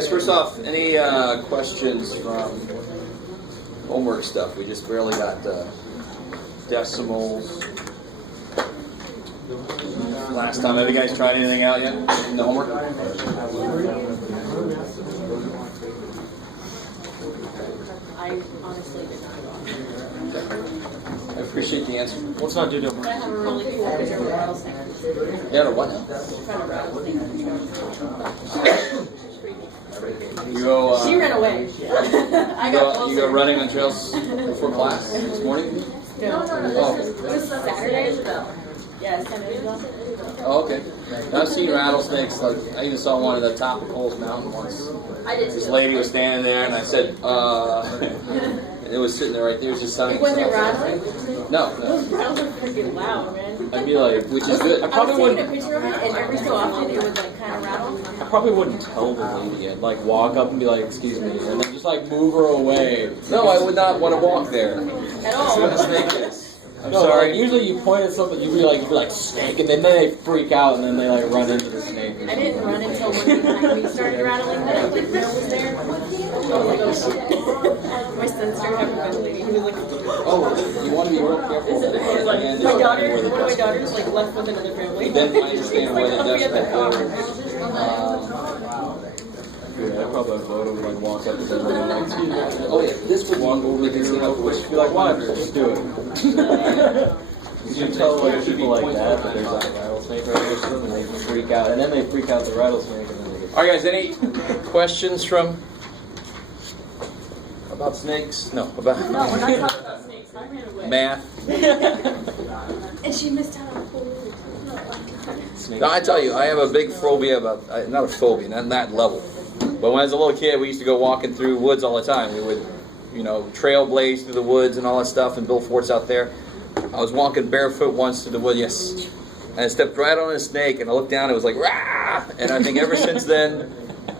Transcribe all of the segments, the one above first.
guys, first off, any questions from homework stuff? We just barely got decimals. Last time, have you guys tried anything out yet in the homework? I honestly did not. I appreciate the answer. Let's not do homework. I have a really cool picture of a rattlesnake. Yeah, or what now? Found a rattlesnake in the You go. She ran away. I got closer. You go running on trails before class this morning? No. Oh. It was Saturday. Yeah, Saturday. Oh, okay. I've seen rattlesnakes. Like I even saw one at the top of Coles Mountain once. I did. This lady was standing there, and I said, and it was sitting there right there, just sounding. Was it rattling? No. Those rattles are freaking loud, man. I'd be like, Which is good. I probably was taking wouldn't. a picture of it, and every so often it would like kind of rattle. I probably wouldn't tell the lady. I'd like walk up and be like, "Excuse me," and then just like move her away. No, I would not want to walk there. At all. See what the snake is. I'm No, sorry. like, usually you point at something, you'd be like snake, and then they freak out, and then they like run into the snake. I didn't run until when we started rattling, but I like Bill was there. I was like, oh shit. My son started hyperventilating. He was like, Oh, you want to be real careful. He was like, my daughter, one of my daughters like left with another family. Then I understand why Like, they I'll be at the car. Yeah, I'd probably float over and walk up to them and like, excuse me. Oh yeah, this would Walk over here. here real quick. Be like, why? Just do it. You tell like people like that there's like a rattlesnake right next to them, and they freak out, and then they freak out the rattlesnake, and then they get. All right, guys. Any questions from about snakes? No, about No, we're not talking about snakes. I ran away. math. And she missed out on a whole Snakes. No, I tell you, I have a big phobia about not a phobia, not that level. But when I was a little kid, we used to go walking through woods all the time. We would, trailblaze through the woods and all that stuff, and build forts out there. I was walking barefoot once through the woods, yes, and I stepped right on a snake, and I looked down, it was like, rah! And I think ever since then,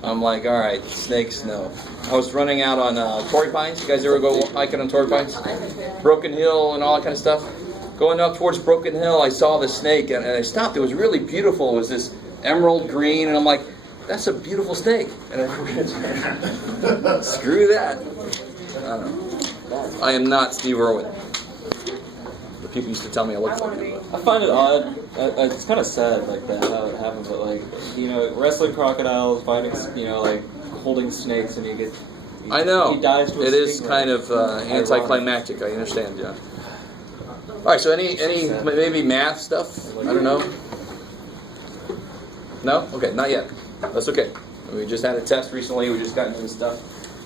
I'm like, all right, snakes, no. I was running out on Torrey Pines. You guys ever go hiking on Torrey Pines? Broken Hill and all that kind of stuff. Going up towards Broken Hill, I saw the snake, and I stopped. It was really beautiful. It was this emerald green, and I'm like, that's a beautiful snake. And I screw that. I don't know. I am not Steve Irwin. The people used to tell me I looked like him. I find it odd. It's kind of sad, like that, how it happens. But like, wrestling crocodiles, fighting, like holding snakes, and you get. I know. He dies to a it is stingray. kind of anticlimactic. I understand. Yeah. All right. So any maybe math stuff? I don't know. No. Okay. Not yet. That's okay. We just had a test recently. We just got into this stuff.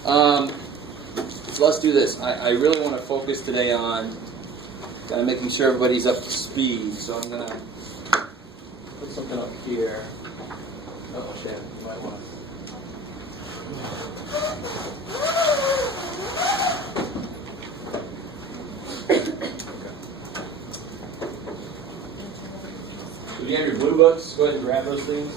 So let's do this. I really want to focus today on kind of making sure everybody's up to speed. So I'm going to put something up here. Oh, Shannon, you might want to. If you have your blue books, go ahead and grab those things.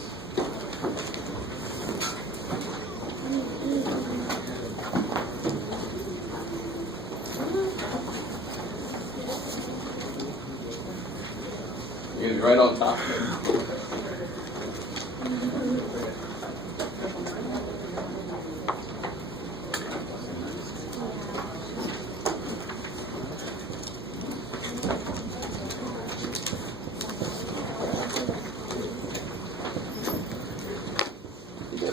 You're gonna be right on top of it.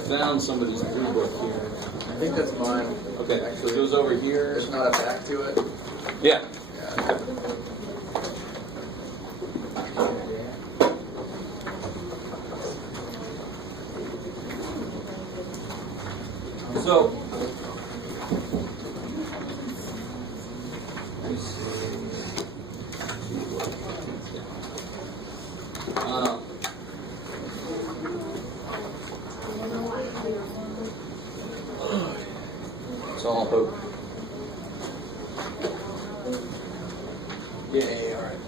Found somebody's blue book here. I think that's mine. Okay, so it goes over here. There's not a back to it. Yeah. So, it's all hope. Yay, all right.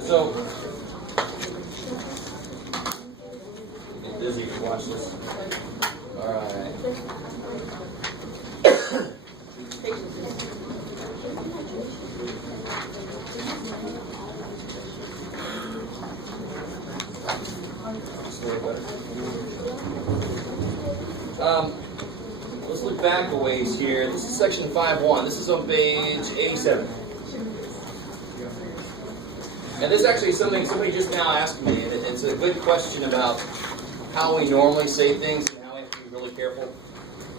So, Let's look back a ways here. This is section 5.1. This is on page 87. And this is actually something somebody just now asked me, and it's a good question about how we normally say things and how we have to be really careful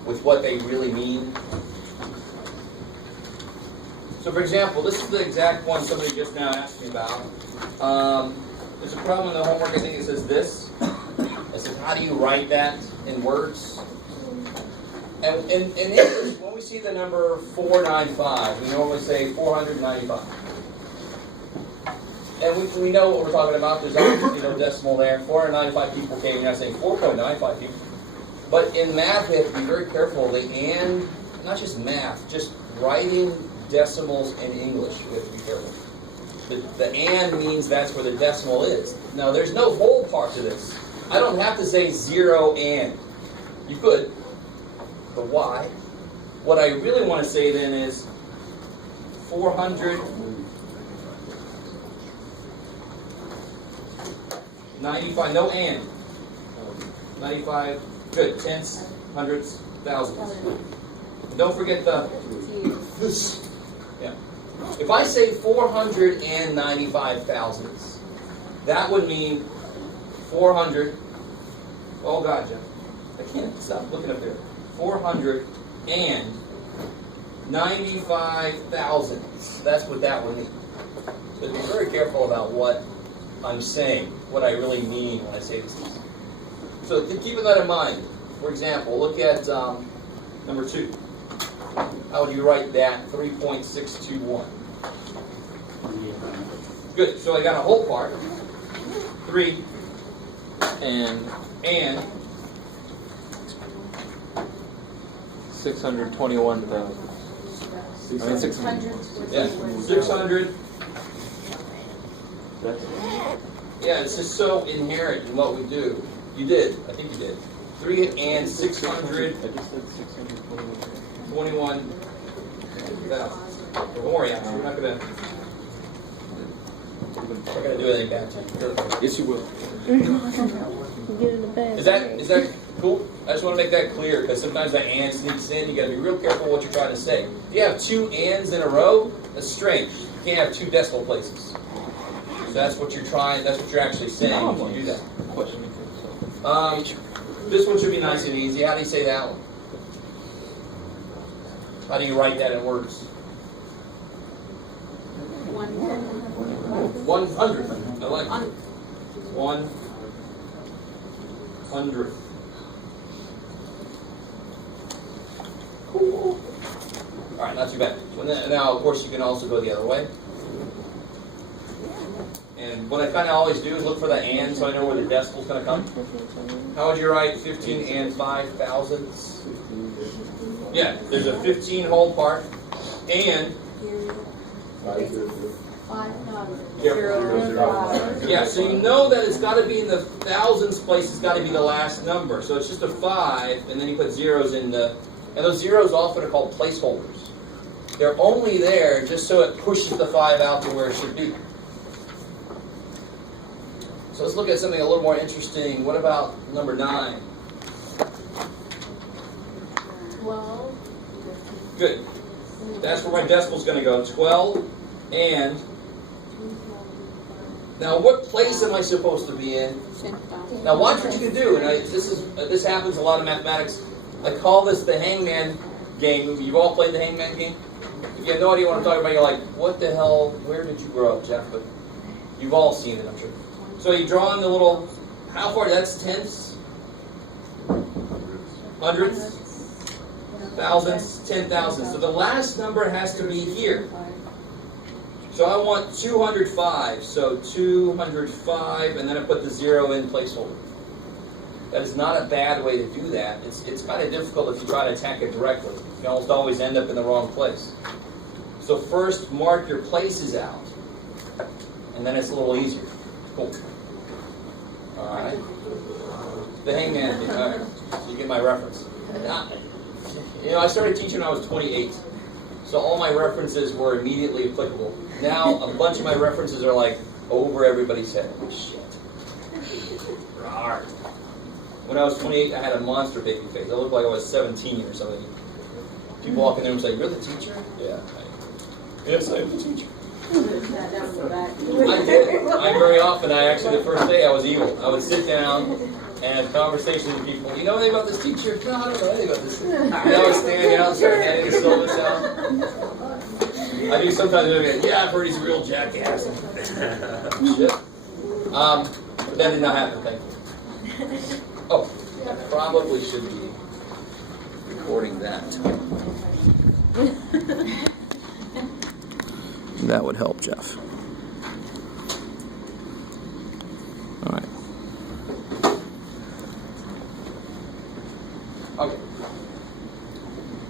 with what they really mean. So, for example, this is the exact one somebody just now asked me about. There's a problem in the homework, I think it says this. It says, how do you write that in words? And in English, when we see the number 495, we normally say 495. And we know what we're talking about. There's obviously no decimal there. 495 people came. You're not saying 4.95 people. But in math, we have to be very careful. And not just math, just writing decimals in English, we have to be careful. The and means that's where the decimal is. Now, there's no whole part to this. I don't have to say 0 and. You could, but why? What I really want to say then is 495, no and. 95, good, tenths, hundreds, thousands. And don't forget the this. Yeah. If I say 495 thousandths, that would mean 400. Oh God, Jeff, I can't stop looking up there. 495 thousandths. That's what that would mean. So be very careful about what I'm saying, what I really mean when I say these things. So keeping that in mind, for example, look at number 2. How would you write that? 3.621. Good. So I got a whole part. 3 And 621,000. I mean 600. Yeah, 600. Yeah, it's just so inherent in what we do. You did. I think you did. 3 and 600. I just said 621. 21,000. Don't worry, actually, we're not gonna do anything bad to you. Yes, you will. Get in the bag. Is that cool? I just want to make that clear because sometimes that and sneaks in. You got to be real careful what you're trying to say. If you have 2 ands in a row, that's strange. You can't have 2 decimal places. So that's what you're trying. That's what you're actually saying when you do that. This one should be nice and easy. How do you say that one? How do you write that in words? 100. I like it. 100. Cool. All right, not too bad. Now, of course, you can also go the other way. And what I kind of always do is look for the and, so I know where the decimal's going to come. How would you write 15 and 5 thousandths? Yeah, there's a 15 whole part, and yeah, so you know that it's got to be in the thousands place. It's got to be the last number. So it's just a 5, and then you put zeros in the, and those zeros often are called placeholders. They're only there just so it pushes the 5 out to where it should be. So let's look at something a little more interesting. What about number 9? 12. Good. That's where my decimal's going to go. 12 and. Now, what place am I supposed to be in? Now, watch what you can do. And this happens a lot in mathematics. I call this the Hangman Game. You've all played the Hangman Game? If you have no idea what I'm talking about, you're like, what the hell? Where did you grow up, Jeff? But you've all seen it, I'm sure. So you draw in the little, how far? That's tenths, hundredths, thousandths, 10,000. So the last number has to be here. So I want 205. So 205, and then I put the 0 in placeholder. That is not a bad way to do that. It's kind of difficult if you try to attack it directly. You almost always end up in the wrong place. So first, mark your places out, and then it's a little easier. Cool. All right. The Hangman. All right. So you get my reference. You know, I started teaching when I was 28. So all my references were immediately applicable. Now a bunch of my references are like over everybody's head. Shit. Rawr. When I was 28, I had a monster baby face. I looked like I was 17 or something. People walk in there and say, "You're the teacher?" Yeah. Yes, I'm the teacher. I did. Very often, the first day I was evil. I would sit down and have conversations with people. You know anything about this teacher? No, I don't know anything about this. And I would stand out and start handing the syllabus out. I do sometimes look yeah, I've heard he's a real jackass. Shit. But that did not happen, thankfully. Oh, I probably should be recording that. That would help, Jeff. All right. Okay.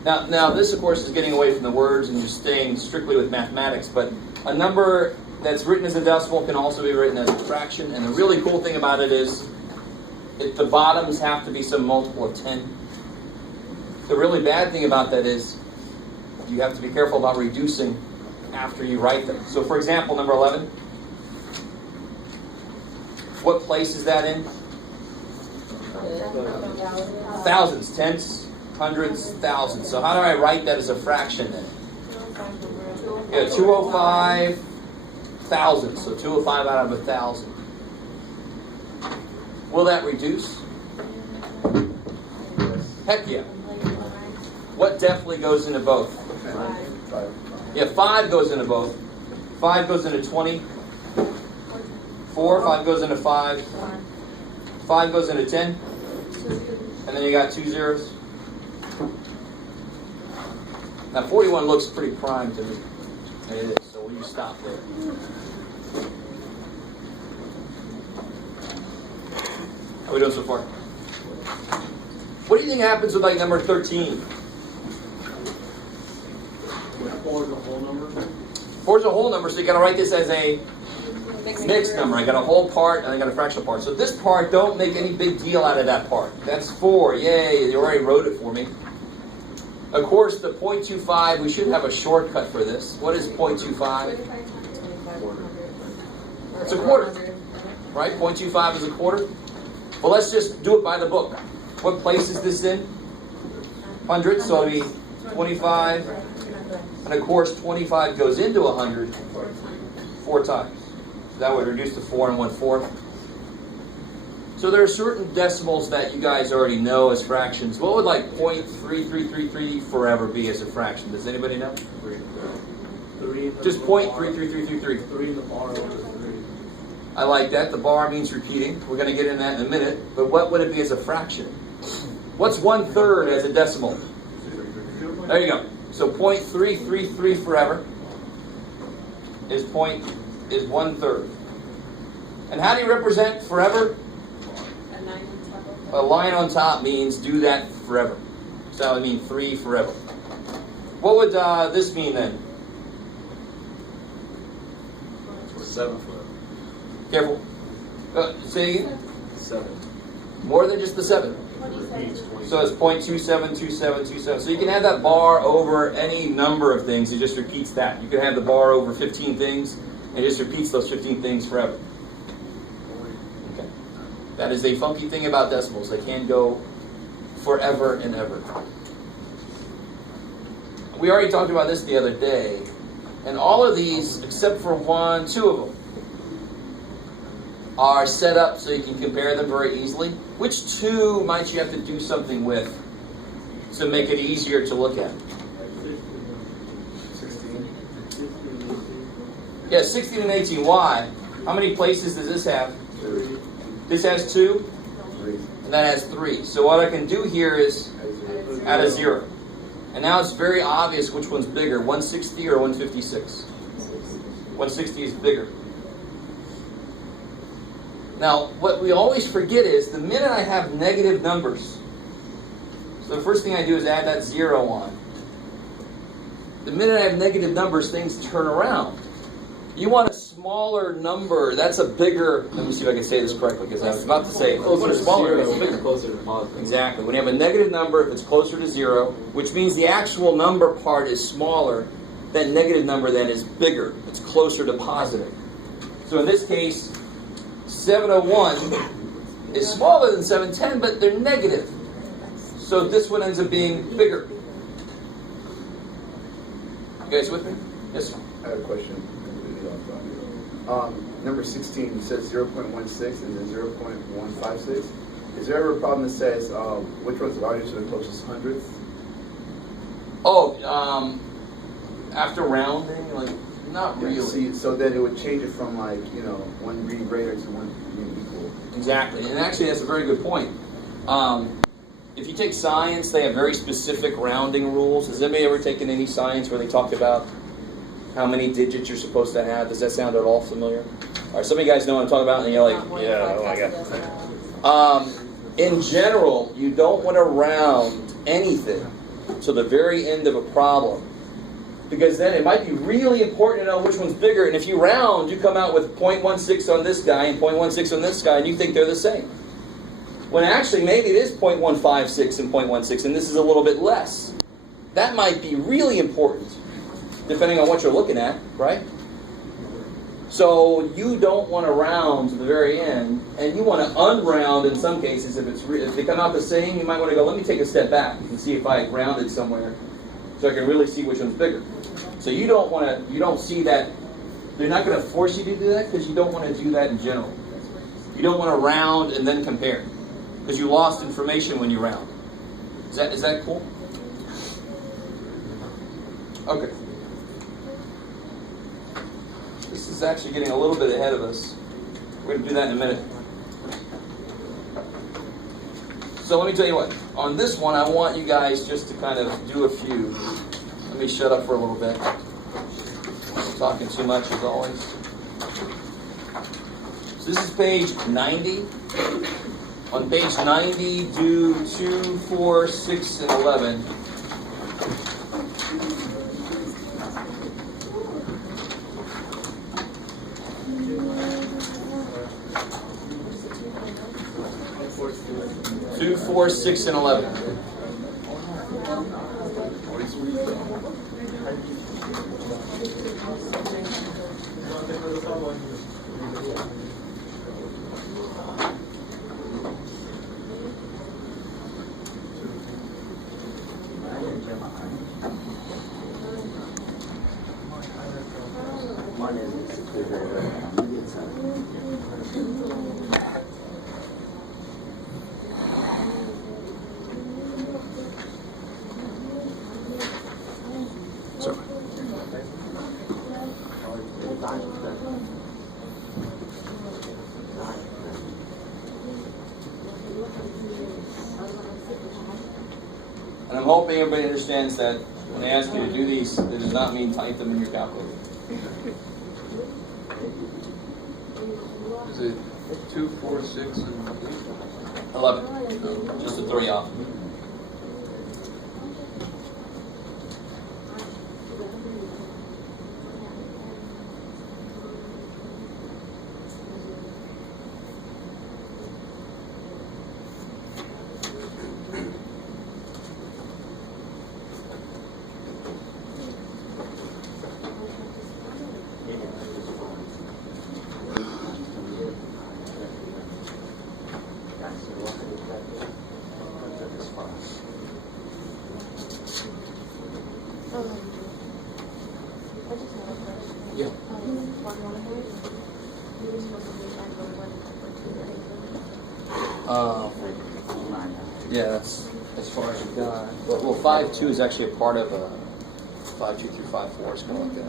Now this, of course, is getting away from the words and just staying strictly with mathematics, but a number that's written as a decimal can also be written as a fraction, and the really cool thing about it is the bottoms have to be some multiple of 10. The really bad thing about that is you have to be careful about reducing after you write them. So for example, number 11, what place is that in? Thousands, tens, hundreds, thousands. So how do I write that as a fraction then? Yeah, 205 thousandths. So 205 out of 1,000. Will that reduce? Heck yeah. What definitely goes into both? Yeah, 5 goes into both. 5 goes into 20. 4, 5 goes into 5. 5 goes into 10. And then you got 2 zeros. Now 41 looks pretty prime to me. And it is, so we'll just stop there. How are we doing so far? What do you think happens with like number 13? 4 is a whole number. 4 is a whole number, so you got to write this as a mixed number. I got a whole part and I got a fractional part. So this part, don't make any big deal out of that part. That's 4. Yay, you already wrote it for me. Of course, the 0.25, we should have a shortcut for this. What is 0.25? It's a quarter, right? 0.25 is a quarter. Well, let's just do it by the book. What place is this in? Hundreds, so it'll be 25. And of course, 25 goes into 100 4 times. That would reduce to 4 1/4. So there are certain decimals that you guys already know as fractions. What would like 0.3333 forever be as a fraction? Does anybody know? 3. Just 0.33333. 3 in the bar over 3. I like that. The bar means repeating. We're going to get into that in a minute. But what would it be as a fraction? What's 1/3 as a decimal? There you go. So 0.333 forever is 1/3. And how do you represent forever? A line on top means do that forever. So that would mean 3 forever. What would this mean then? 7 forever. Careful. Say again? 7. More than just the 7. So it's 0.272727. So you can have that bar over any number of things. It just repeats that. You can have the bar over 15 things. And it just repeats those 15 things forever. Okay. That is a funky thing about decimals. They can go forever and ever. We already talked about this the other day. And all of these, except for 2 of them, are set up so you can compare them very easily. Which 2 might you have to do something with to make it easier to look at? 16. Yeah, 16 and 18. Why? How many places does this have? 3. This has 2, 3. and that has 3. So what I can do here is add a 0. And now it's very obvious which one's bigger, 160 or 156. 160 is bigger. Now, what we always forget is the minute I have negative numbers, so the first thing I do is add that 0 on. The minute I have negative numbers, things turn around. You want a smaller number. That's a bigger. Let me see if I can say this correctly, because I was about to say Closer to smaller. zero, It's bigger. closer to positive. Exactly. When you have a negative number, if it's closer to 0, which means the actual number part is smaller, that negative number then is bigger. It's closer to positive. So in this case, 701 is smaller than 710, but they're negative. So this one ends up being bigger. You guys with me? Yes, sir. I have a question. Number 16, you said 0.16 and then 0.156. Is there ever a problem that says which one's larger to the closest hundredth? Oh, after rounding, like, not really. See, so then it would change it from like, one being greater to one being equal. Exactly, and actually that's a very good point. If you take science, they have very specific rounding rules. Has anybody ever taken any science where they talk about how many digits you're supposed to have? Does that sound at all familiar? All right, some of you guys know what I'm talking about, and you're like, yeah, oh my god. In general, you don't want to round anything to the very end of a problem, because then it might be really important to know which one's bigger, and if you round, you come out with 0.16 on this guy and 0.16 on this guy, and you think they're the same. When actually maybe it is 0.156 and 0.16, and this is a little bit less. That might be really important, depending on what you're looking at, right? So you don't want to round to the very end, and you want to unround in some cases. If they come out the same, you might want to go, let me take a step back and see if I rounded somewhere so I can really see which one's bigger. So you don't see that. They're not going to force you to do that, because you don't want to do that in general. You don't want to round and then compare, because you lost information when you round. Is that cool? Okay. This is actually getting a little bit ahead of us. We're going to do that in a minute. So let me tell you what. On this one, I want you guys just to kind of do a few. Let me shut up for a little bit. I'm talking too much as always. So this is page 90. On page 90, do 2, 4, 6, and 11. Two, 4, 6, and 11. And I'm hoping everybody understands that when they ask you to do these, it does not mean type them in your calculator. Is it 2, 4, 6, and 11. Just to throw you off. Yeah. Yeah, that's as far as you got. Well, 5.2 is actually a part of 5.2 through 5.4 is kind of like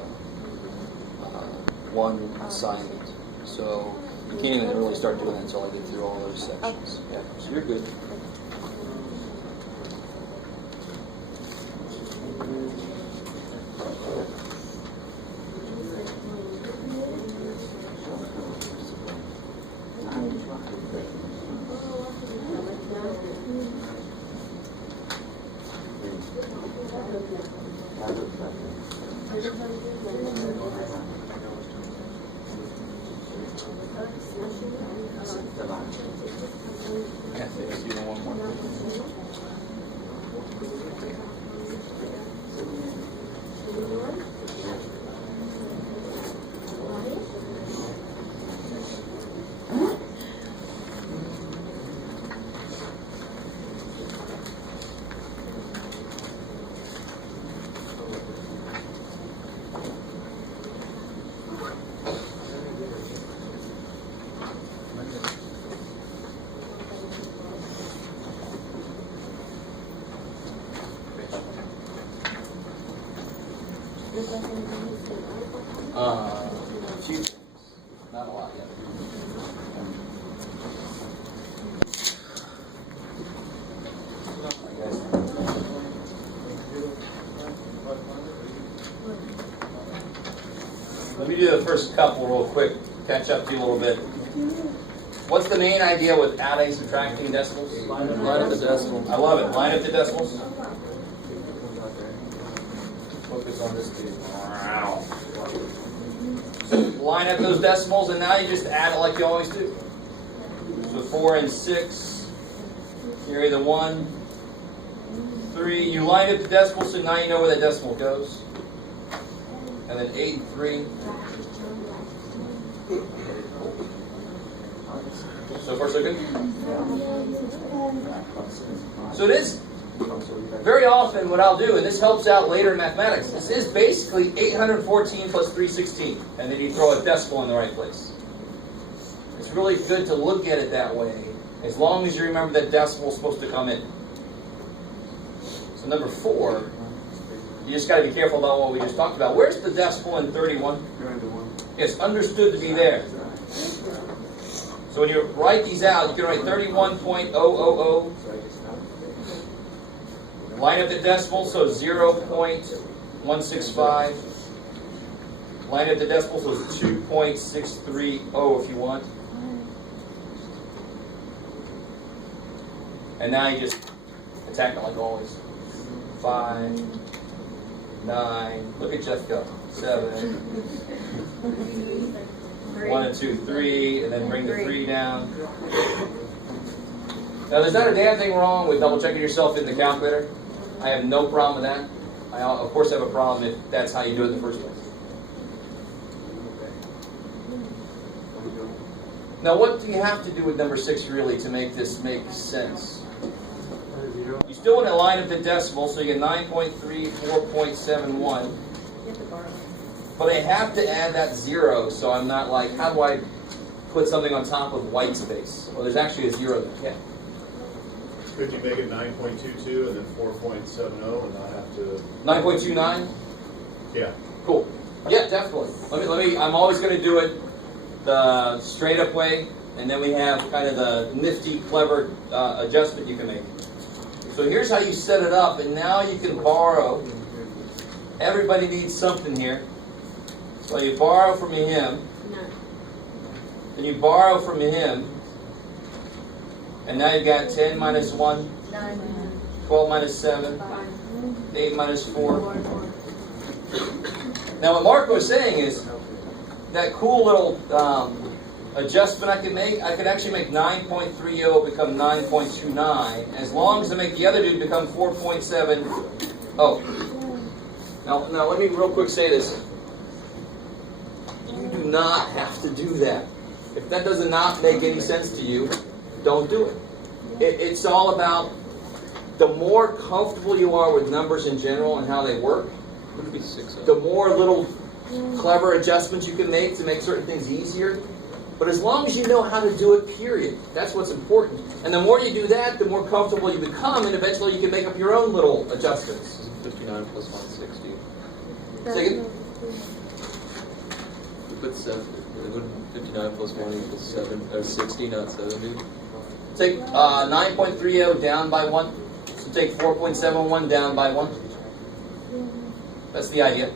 one assignment. So you can't even really start doing that until I get through all those sections. Yeah, so you're good. Yeah, let's do one more. A few things. Not a lot yet. Let me do the first couple real quick, catch up to you a little bit. What's the main idea with adding, subtracting decimals? Line up the decimals. I love it. Line up the decimals. Focus on this page. Wow. So line up those decimals, and now you just add it like you always do. So 4 and 6. You're either 1, 3. You line up the decimals, so now you know where that decimal goes. And then 8 and 3. So far, so good? So it is very often what I'll do, and this helps out later in mathematics, this is basically 814 plus 316, and then you throw a decimal in the right place. It's really good to look at it that way, as long as you remember that decimal is supposed to come in. So number 4, you just got to be careful about what we just talked about. Where's the decimal in 31? It's understood to be there. So when you write these out, you can write 31.000. Line up the decimal, so 0.165. Line up the decimal, so 2.630 if you want. And now you just attack it like always. 5, 9, look at Jeff go. 7, 1 and 2, 3, and then bring the 3 down. Now, there's not a damn thing wrong with double checking yourself in the calculator. I have no problem with that. I, of course, have a problem if that's how you do it in the first place. Now, what do you have to do with number 6 really to make this make sense? You still want to line up the decimal, so you get 9.34.71. But I have to add that 0, so I'm not like, how do I put something on top of white space? Well, there's actually a 0 there. Yeah. Could you make it 9.22 and then 4.70 and not have to? 9.29? Yeah. Cool. Yeah, definitely. Let me. I'm always going to do it the straight up way, and then we have kind of the nifty, clever adjustment you can make. So here's how you set it up, and now you can borrow. Everybody needs something here. So you borrow from him, then you borrow from him, and now you've got 10 minus 1, 12 minus 7, 8 minus 4. Now what Mark was saying is, that cool little adjustment I could make, I could actually make 9.30 become 9.29, as long as I make the other dude become 4.70. Now let me real quick say this. You do not have to do that. If that does not make any sense to you, don't do it. It's all about the more comfortable you are with numbers in general and how they work, the more little clever adjustments you can make to make certain things easier. But as long as you know how to do it, period. That's what's important. And the more you do that, the more comfortable you become, and eventually you can make up your own little adjustments. 59 plus 160. Second? We put 7. 59 plus 1 equals 7, or 60, not 70. Take 9.30 down by 1. So take 4.71 down by 1. That's the idea.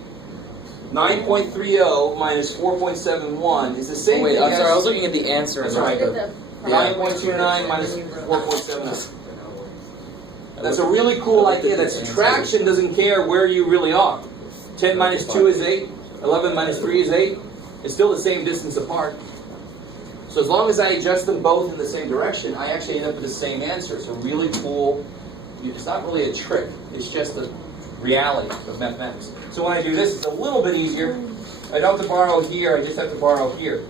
9.30 minus 4.71 is the same Wait, thing I'm as... sorry, I was looking at the answer. That's right. 9.29 minus 4.7. That's a really cool idea, that subtraction doesn't care where you really are. 10 minus 2 is 8. 11 minus 3 is 8. It's still the same distance apart. So as long as I adjust them both in the same direction, I actually end up with the same answer. It's a really cool, it's not really a trick, it's just a reality of mathematics. So when I do this, it's a little bit easier. I don't have to borrow here, I just have to borrow here.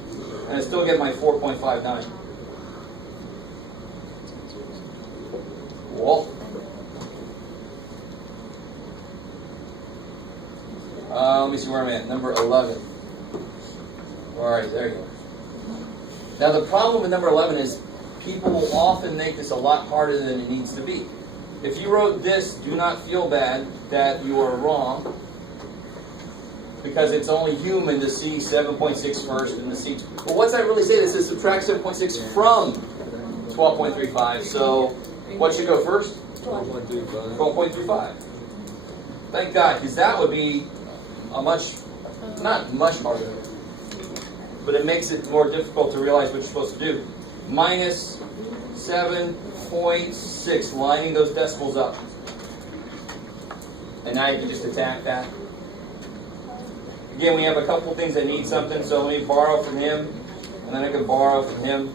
And I still get my 4.59. Cool. Let me see where I'm at. Number 11. All right, there you go. Now the problem with number 11 is people will often make this a lot harder than it needs to be. If you wrote this, do not feel bad that you are wrong, because it's only human to see 7.6 first and to see. Well, what's that really say? This is subtract 7.6 from 12.35. So what should go first? 12.35. 12.35. Thank God, because that would be a much, not much harder, but it makes it more difficult to realize what you're supposed to do. Minus 7.6, lining those decimals up. And now you can just attack that. Again, we have a couple things that need something, so let me borrow from him, and then I can borrow from him.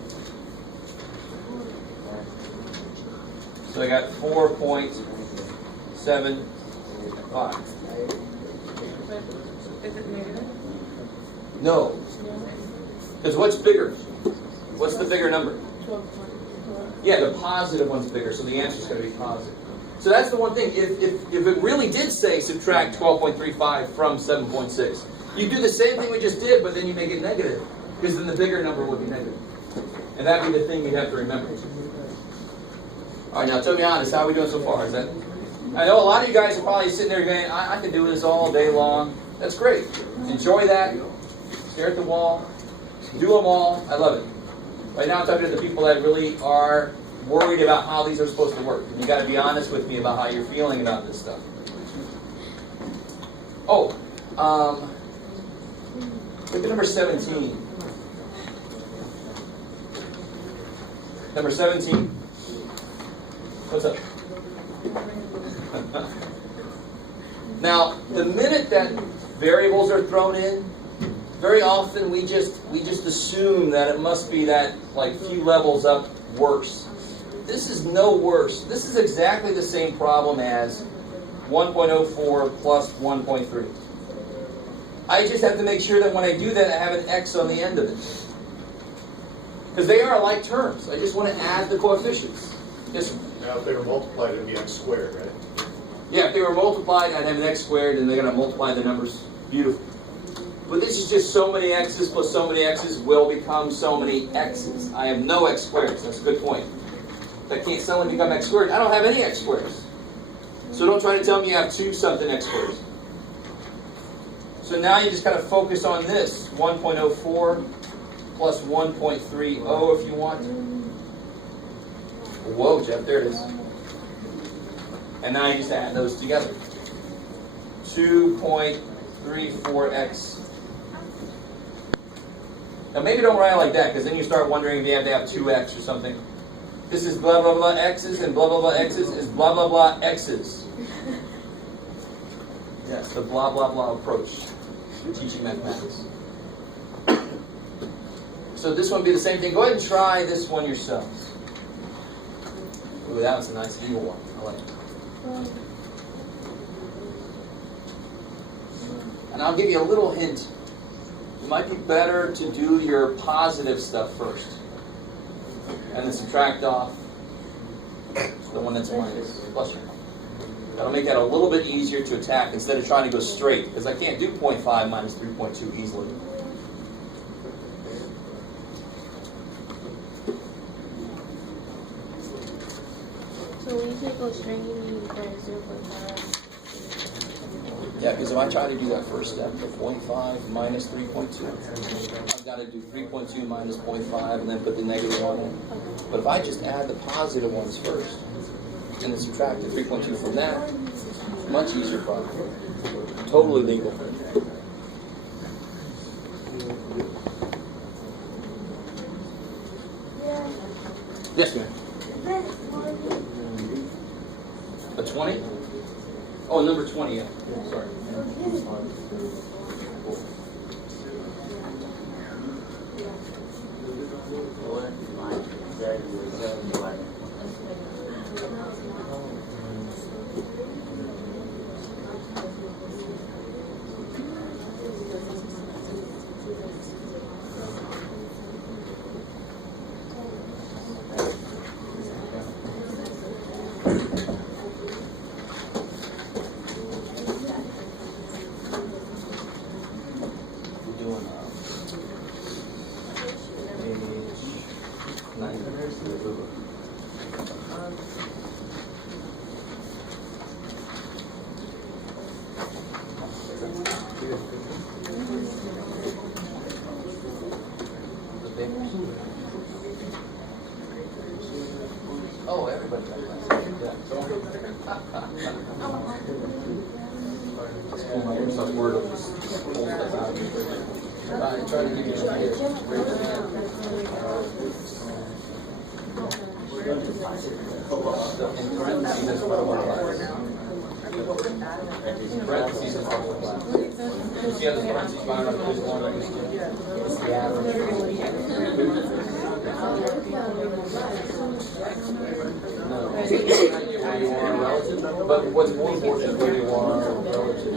So I got 4.75. Is it negative? No. Because what's bigger? What's the bigger number? 12. Yeah, the positive one's bigger, so the answer's going to be positive. So that's the one thing. If it really did say subtract 12.35 from 7.6, you do the same thing we just did, but then you make it negative, because then the bigger number would be negative. And that'd be the thing you'd have to remember. All right, now tell me honest, how are we doing so far? Is that? I know a lot of you guys are probably sitting there going, I can do this all day long. That's great. Enjoy that. Stare at the wall. Do them all. I love it. Right now I'm talking to the people that really are worried about how these are supposed to work. And you got to be honest with me about how you're feeling about this stuff. Oh, look at number 17. Number 17. What's up? Now, the minute that variables are thrown in, very often we just assume that it must be that like few levels up worse. This is no worse. This is exactly the same problem as 1.04 plus 1.3. I just have to make sure that when I do that, I have an x on the end of it. Because they are like terms. I just want to add the coefficients. Just, Now, if they were multiplied, it'd be x squared, right? yeah, if they were multiplied, I'd have an x squared, and they're going to multiply the numbers. Beautiful. But this is just so many x's plus so many x's will become so many x's. I have no x squares. That's a good point. That can't suddenly become x squared. I don't have any x squares. So don't try to tell me you have 2 something x squares. So now you just got to focus on this. 1.04 plus 1.30 if you want. Whoa, Jeff, there it is. And now you just add those together. 2.34x. Now maybe don't write it like that, because then you start wondering if you have to have 2x or something. This is blah blah blah x's, and blah blah blah x's is blah blah blah x's. Yes, the blah blah blah approach to teaching mathematics. So this one would be the same thing. Go ahead and try this one yourselves. Ooh, that was a nice evil one. I like it. And I'll give you a little hint. It might be better to do your positive stuff first, and then subtract off the one that's minus. Plus your. That'll make that a little bit easier to attack instead of trying to go straight, because I can't do 0.5 minus 3.2 easily. So when you say go straight, you mean for 0.5? Yeah, because if I try to do that first step, the 0.5 minus 3.2, I've got to do 3.2 minus 0.5 and then put the negative on it. But if I just add the positive ones first, and then subtract the 3.2 from that, much easier problem. Totally legal. Yes, ma'am. A 20? Oh, number 20, yeah. Sorry. Oh, everybody got glasses. I try to give you an idea. In parentheses, that's part of our class. In parentheses, that's part of our class. You see how the parentheses line up is one of these two? It's the average. But what's more important is where you are relative.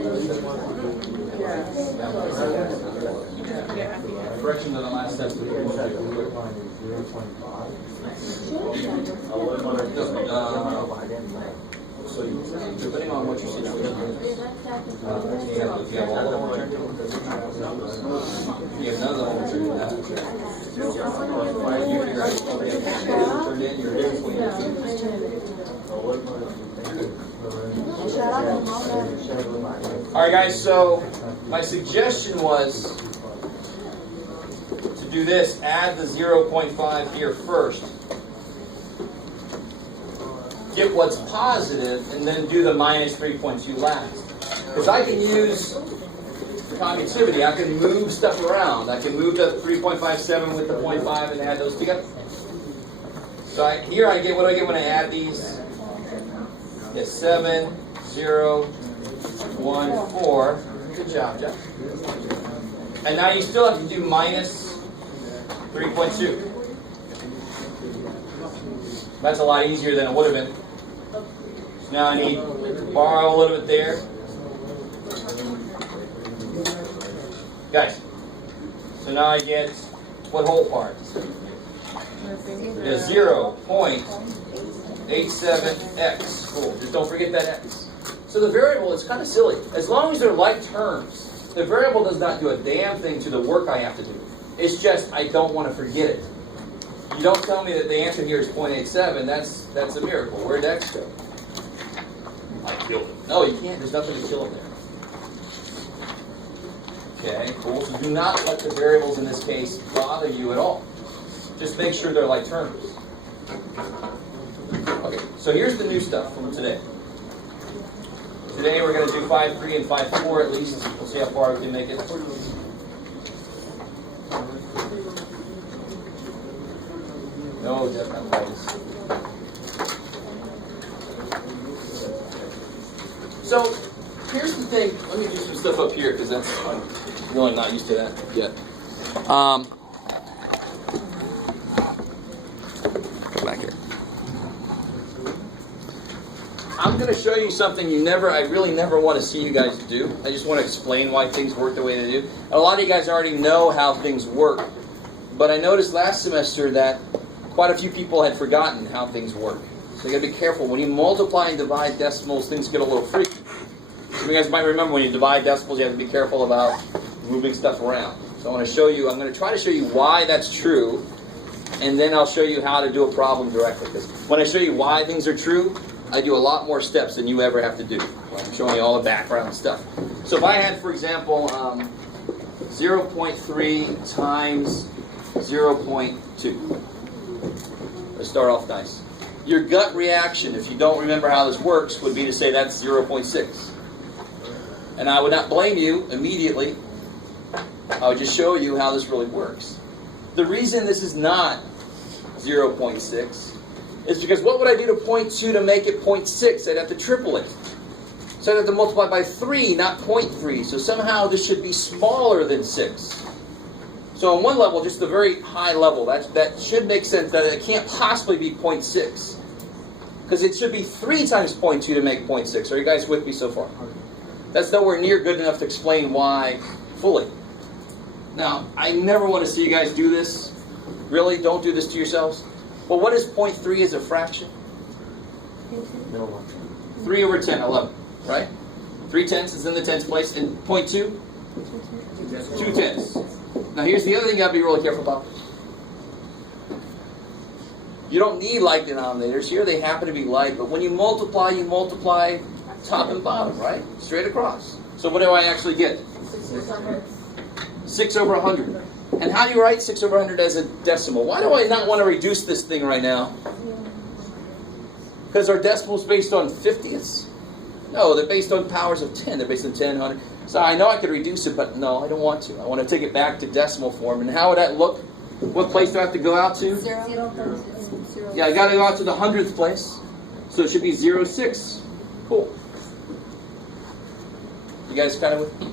Correction to the last step. So depending on what your situation is, if you have all of them returned, you have none of them returned, that's for sure. You figure out turned in, you're here between. Alright guys, so my suggestion was to do this, add the 0.5 here first. Get what's positive, and then do the minus 3.2 last. Because I can use commutativity, I can move stuff around. I can move the 3.57 with the 0.5 and add those together. So here I get, what do I get when I add these? Yes, 7, 0, 1, 4. Good job, Jeff. And now you still have to do minus 3.2. That's a lot easier than it would have been. So now I need to borrow a little bit there. Guys, so now I get what whole part? The 0.87x. Cool. Just don't forget that x. So the variable is kind of silly. As long as they're like terms, the variable does not do a damn thing to the work I have to do. It's just I don't want to forget it. You don't tell me that the answer here is 0.87. That's a miracle. Where'd x go? I killed him. No, you can't. There's nothing to kill him there. Okay, cool. So do not let the variables in this case bother you at all. Just make sure they're like terms. Okay, so here's the new stuff from today. Today we're going to do 5.3 and 5.4 at least. We'll see how far we can make it. No, definitely not. So here's the thing. Let me do some stuff up here because I'm really not used to that yet. Back here. I'm going to show you something I really never want to see you guys do. I just want to explain why things work the way they do. And a lot of you guys already know how things work. But I noticed last semester that quite a few people had forgotten how things work. So you got to be careful. When you multiply and divide decimals, things get a little freaky. Some of you guys might remember when you divide decimals, you have to be careful about moving stuff around. So I want to show you, I'm going to try to show you why that's true, and then I'll show you how to do a problem directly. Because when I show you why things are true, I do a lot more steps than you ever have to do. I'm showing you all the background stuff. So if I had, for example, 0.3 times 0.2. Let's start off nice. Your gut reaction, if you don't remember how this works, would be to say that's 0.6. And I would not blame you immediately. I would just show you how this really works. The reason this is not 0.6 is because what would I do to 0.2 to make it 0.6? I'd have to triple it. So I'd have to multiply by 3, not 0.3. So somehow this should be smaller than 6. So on one level, just the very high level, that should make sense that it can't possibly be 0.6. Because it should be 3 times 0.2 to make 0.6. Are you guys with me so far? That's nowhere near good enough to explain why fully. Now, I never want to see you guys do this. Really, don't do this to yourselves. Well, what is 0.3 as a fraction? 3 over 10, 11, right? 3 tenths is in the tens place. And 0.2? 2 tenths. Now here's the other thing you got to be really careful about. You don't need like denominators. Here they happen to be like, but when you multiply top and bottom, right? Straight across. So what do I actually get? 6 over 100. And how do you write 6 over 100 as a decimal? Why do I not want to reduce this thing right now? Because our decimal's based on 50ths? No, they're based on powers of 10. They're based on 10, 100. So I know I could reduce it, but no, I don't want to. I want to take it back to decimal form. And how would that look? What place do I have to go out to? Yeah, I got to go out to the 100th place. So it should be 0.6. Cool. You guys kind of with me?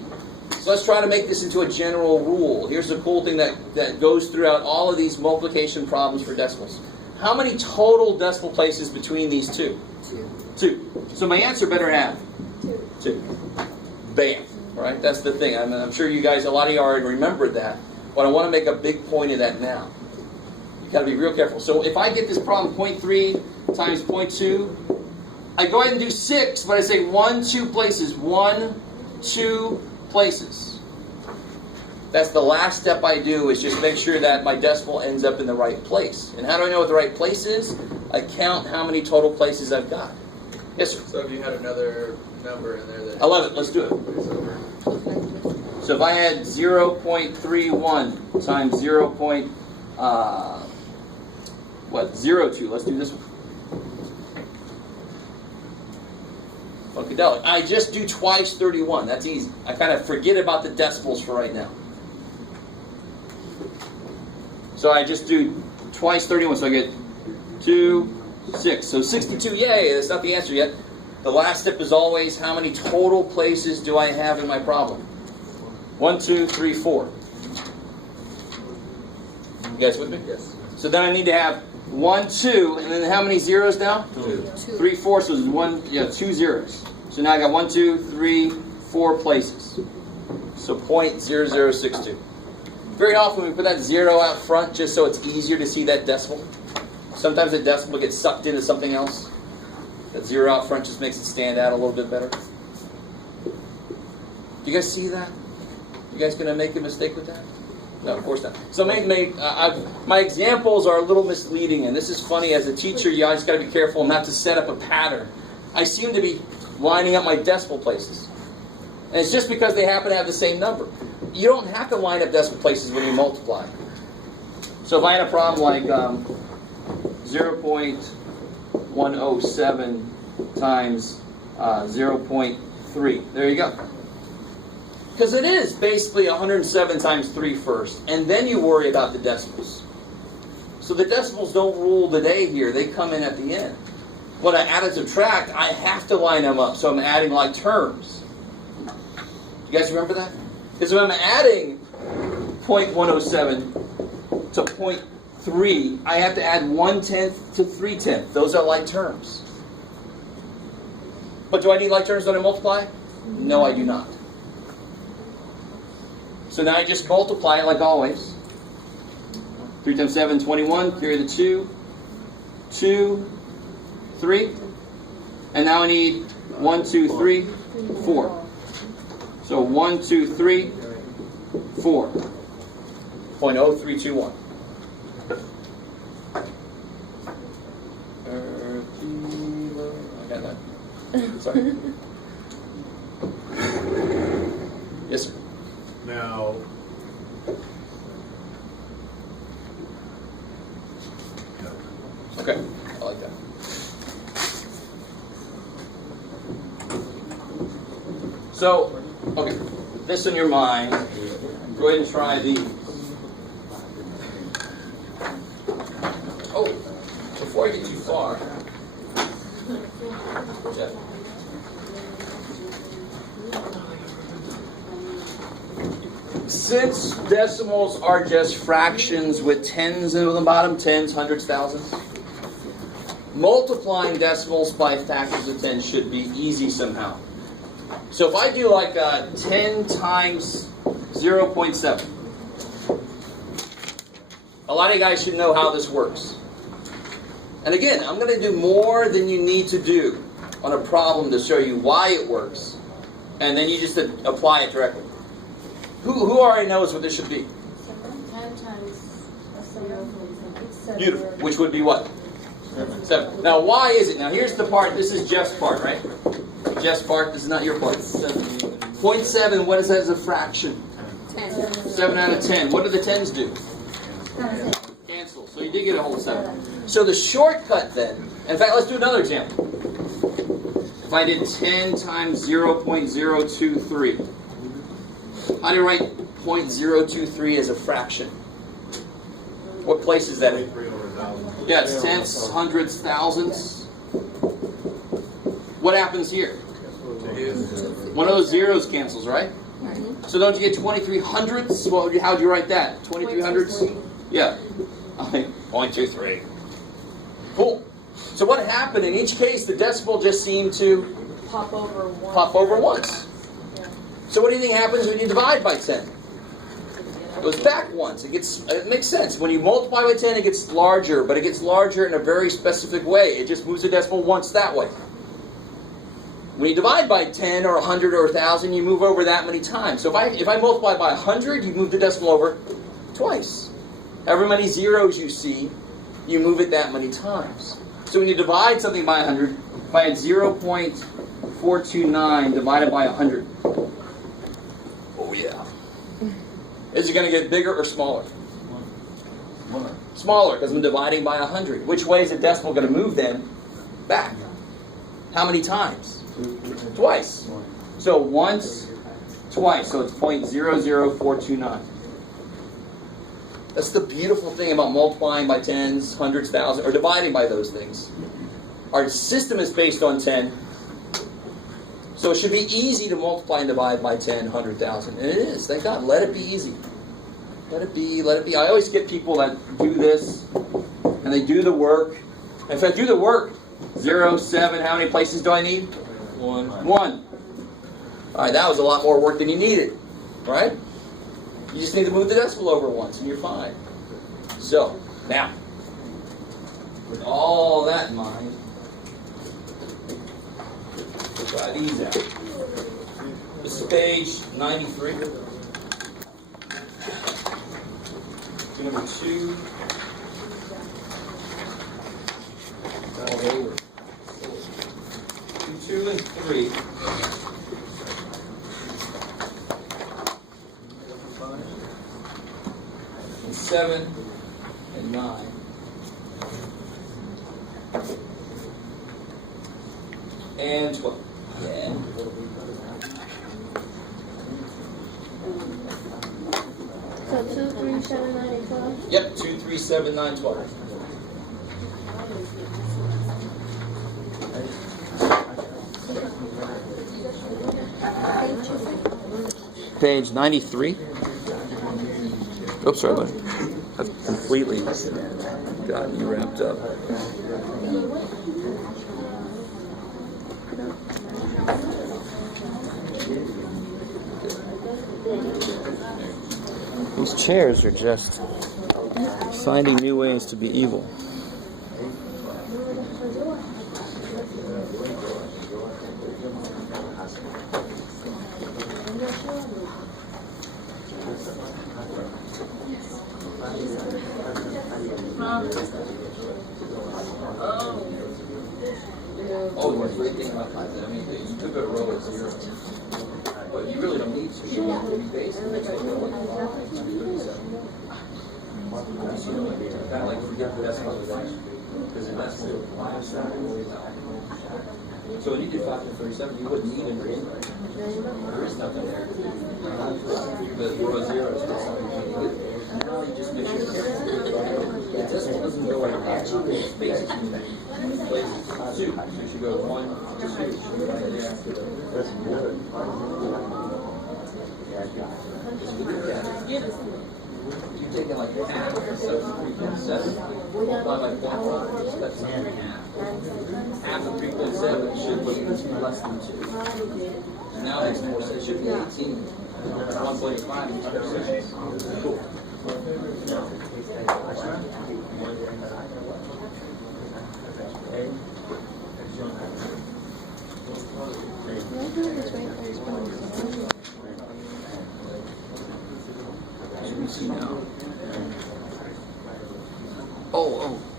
So let's try to make this into a general rule. Here's the cool thing that goes throughout all of these multiplication problems for decimals. How many total decimal places between these two? 2. So my answer better have 2. Bam. All right, that's the thing. I'm sure you guys, a lot of you already remembered that, but I want to make a big point of that now. You've got to be real careful. So if I get this problem 0.3 times 0.2, I go ahead and do 6, but I say 1, 2 places. 1, 2 places. That's the last step I do, is just make sure that my decimal ends up in the right place. And how do I know what the right place is? I count how many total places I've got. Yes, sir? So if you had another number in there that... 11. Let's do it. So if I had 0.31 times 0.02, let's do this one. Funkadelic. I just do twice 31. That's easy. I kind of forget about the decimals for right now. So I just do twice 31. So I get 2, 6. So 62. Yay! That's not the answer yet. The last step is always, how many total places do I have in my problem? 1, 2, 3, 4. You guys with me? Yes. So then I need to have 1, 2, and then how many zeros now? 2. 3, 4, so there's 2 zeros. So now I got 1, 2, 3, 4 places. So 0.0062. Very often we put that 0 out front just so it's easier to see that decimal. Sometimes the decimal gets sucked into something else. That 0 out front just makes it stand out a little bit better. Do you guys see that? You guys going to make a mistake with that? No, of course not. So my examples are a little misleading, and this is funny. As a teacher, you just got to be careful not to set up a pattern. I seem to be lining up my decimal places. And it's just because they happen to have the same number. You don't have to line up decimal places when you multiply. So if I had a problem like 0.107 times 0.3, there you go. Because it is basically 107 times 3 first, and then you worry about the decimals. So the decimals don't rule the day here. They come in at the end. When I add and subtract, I have to line them up. So I'm adding like terms. You guys remember that? Because if I'm adding 0.107 to 0.3, I have to add 1/10 to 3/10. Those are like terms. But do I need like terms when I multiply? No, I do not. So now I just multiply it like always. 3 times 7, 21. Carry the 2. 2, 3. And now I need 1, 2, 3, 4. So 1, 2, 3, 4. 0.0321. I got that. Sorry. Yes, sir. Now, Okay, I like that. So, okay, with this in your mind, go ahead and try these. Oh, before I get too far, Jeff. Since decimals are just fractions with tens in the bottom, tens, hundreds, thousands, multiplying decimals by factors of 10 should be easy somehow. So if I do like 10 times 0.7, a lot of you guys should know how this works. And again, I'm going to do more than you need to do on a problem to show you why it works, and then you just apply it directly. Who already knows what this should be? 10 times 7. Beautiful. Which would be what? 7. Now, why is it? Now, here's the part. This is Jeff's part, right? Jeff's part. This is not your part. 0.7, what is that as a fraction? 10. 7 out of 10. What do the 10s do? Cancel. So you did get a whole 7. So the shortcut then, in fact, let's do another example. If I did 10 times 0.023, how do you write 0.023 as a fraction? What place is that in? 300,000. Yeah, it's tenths, hundredths, thousandths. What happens here? One of those zeros cancels, right? So don't you get 23 hundredths? Well, how'd you write that? 23 hundredths? Yeah. 0.23. Cool. So what happened in each case, the decimal just seemed to Pop over once. pop over once. So what do you think happens when you divide by 10? It goes back once. It makes sense. When you multiply by 10, it gets larger, but it gets larger in a very specific way. It just moves the decimal once that way. When you divide by 10 or 100 or 1,000, you move over that many times. So if I multiply by 100, you move the decimal over twice. However many zeros you see, you move it that many times. So when you divide something by 100, if I had 0.429 divided by 100, oh yeah. Is it going to get bigger or smaller? Smaller, because I'm dividing by 100. Which way is the decimal going to move then? Back. How many times? Twice. So once, twice. So it's 0.00429. That's the beautiful thing about multiplying by tens, hundreds, thousands, or dividing by those things. Our system is based on 10. So it should be easy to multiply and divide by 10, 100,000. And it is. Thank God. Let it be easy. Let it be. Let it be. I always get people that do this, and they do the work. And if I do the work, 0, 7, how many places do I need? 1. All right, that was a lot more work than you needed. Right? You just need to move the decimal over once, and you're fine. So, now, with all that in mind, try these out. This is page 93. Number 2. All over. 2 and 3. And 7 and 9. And 12. Yeah. So 2, 3, 7, 9, and 12? Yep, 2, 3, 7, 9, 12. Page 93. Oops, sorry, buddy. I've completely gotten you wrapped up. These chairs are just finding new ways to be evil. Oh, the great thing about that, I mean, you took a row of zeros, but you really don't need to. You need to be basic. Kind of like forget the decimal because the decimal last that. So when you did 5 to 37, you wouldn't even read it. There is nothing there. The row of zeros. Now you just make sure the decimal doesn't go right back. It's basic. Places 2. So you should go 1, 2. You should go right there. That's good. You're taking like half, so 3.7. Multiply by 0.5. That's half. Half of 3.7 should be less than 2. And now it makes more sense. It should be 18. 1.5 is 2. Cool.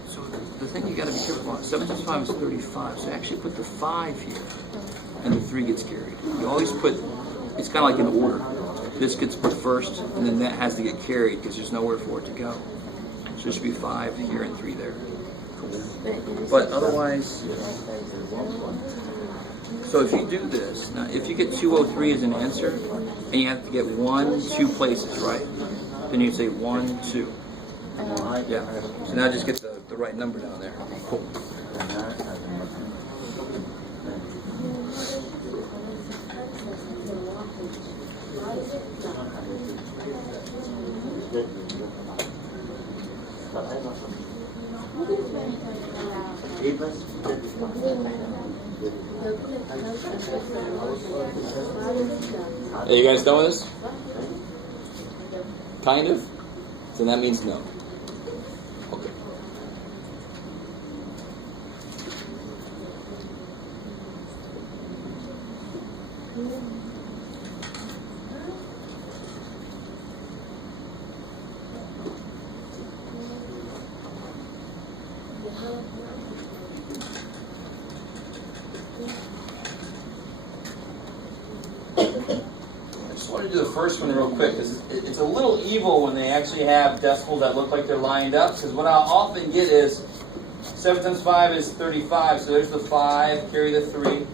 So the thing you got to be careful about, 7 times 5 is 35, so actually put the 5 here, and the 3 gets carried. You always put it's kind of like in order. This gets put first, and then that has to get carried because there's nowhere for it to go. So there should be 5 here and 3 there. But otherwise, so if you do this, now if you get 203 as an answer, and you have to get 1, 2 places, right? Then you say 1, 2. Yeah. So now just get the right number down there. Cool. Are you guys done with this? Kind of? So that means no. Okay. I just want to do the first one real quick because it's a little evil when they actually have decimals that look like they're lined up. Because what I'll often get is 7 times 5 is 35, so there's the 5, carry the 3,